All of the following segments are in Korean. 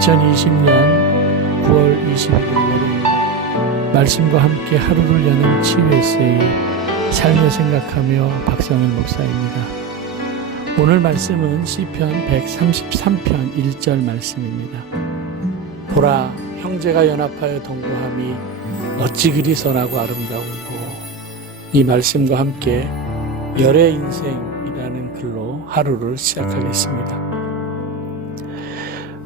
2020년 9월 21일 월요일 말씀과 함께 하루를 여는 치유에세이 삶을 생각하며 박성일 목사입니다. 오늘 말씀은 시편 133편 1절 말씀입니다. 보라 형제가 연합하여 동거함이 어찌 그리 선하고 아름다운고 이 말씀과 함께 열의 인생이라는 글로 하루를 시작하겠습니다.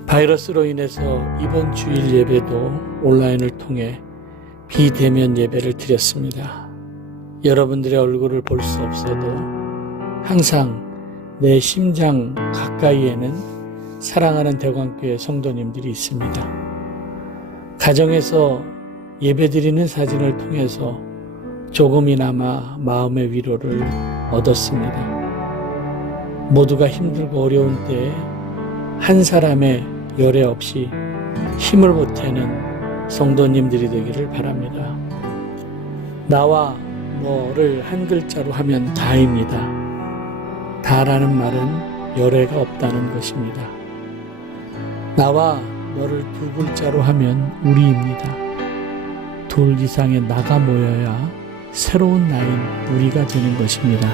바이러스로 인해서 이번 주일 예배도 온라인을 통해 비대면 예배를 드렸습니다. 여러분들의 얼굴을 볼 수 없어도 항상 내 심장 가까이에는 사랑하는 대광교회 성도님들이 있습니다. 가정에서 예배드리는 사진을 통해서 조금이나마 마음의 위로를 얻었습니다. 모두가 힘들고 어려운 때에 한 사람의 열애 없이 힘을 보태는 성도님들이 되기를 바랍니다. 나와 너를 한 글자로 하면 다입니다. 다라는 말은 열애가 없다는 것입니다. 나와 너를 두 글자로 하면 우리입니다. 둘 이상의 나가 모여야 새로운 나인 우리가 되는 것입니다.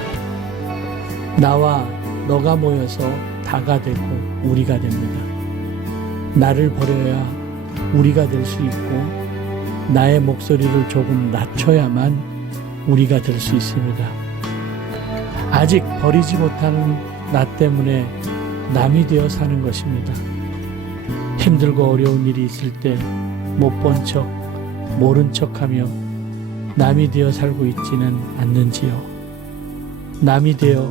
나와 너가 모여서 다가 되고 우리가 됩니다. 나를 버려야 우리가 될 수 있고 나의 목소리를 조금 낮춰야만 우리가 될 수 있습니다. 아직 버리지 못하는 나 때문에 남이 되어 사는 것입니다. 힘들고 어려운 일이 있을 때 못 본 척, 모른 척 하며 남이 되어 살고 있지는 않는지요. 남이 되어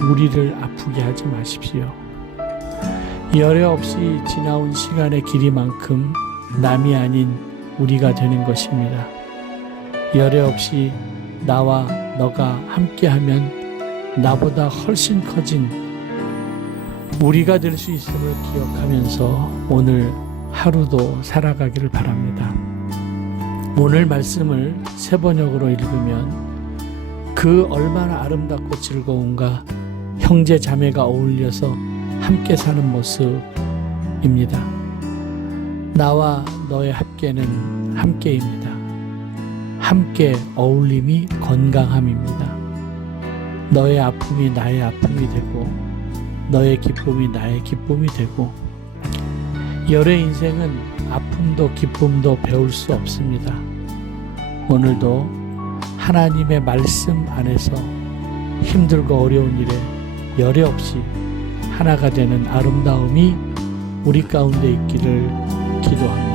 우리를 아프게 하지 마십시오. 열애 없이 지나온 시간의 길이만큼 남이 아닌 우리가 되는 것입니다. 열애 없이 나와 너가 함께하면 나보다 훨씬 커진 우리가 될 수 있음을 기억하면서 오늘 하루도 살아가기를 바랍니다. 오늘 말씀을 세 번역으로 읽으면 그 얼마나 아름답고 즐거운가 형제 자매가 어울려서 함께 사는 모습입니다. 나와 너의 함께는 함께입니다. 함께 어울림이 건강함입니다. 너의 아픔이 나의 아픔이 되고 너의 기쁨이 나의 기쁨이 되고 열의 인생은 아픔도 기쁨도 배울 수 없습니다. 오늘도 하나님의 말씀 안에서 힘들고 어려운 일에 열애 없이 하나가 되는 아름다움이 우리 가운데 있기를 기도합니다.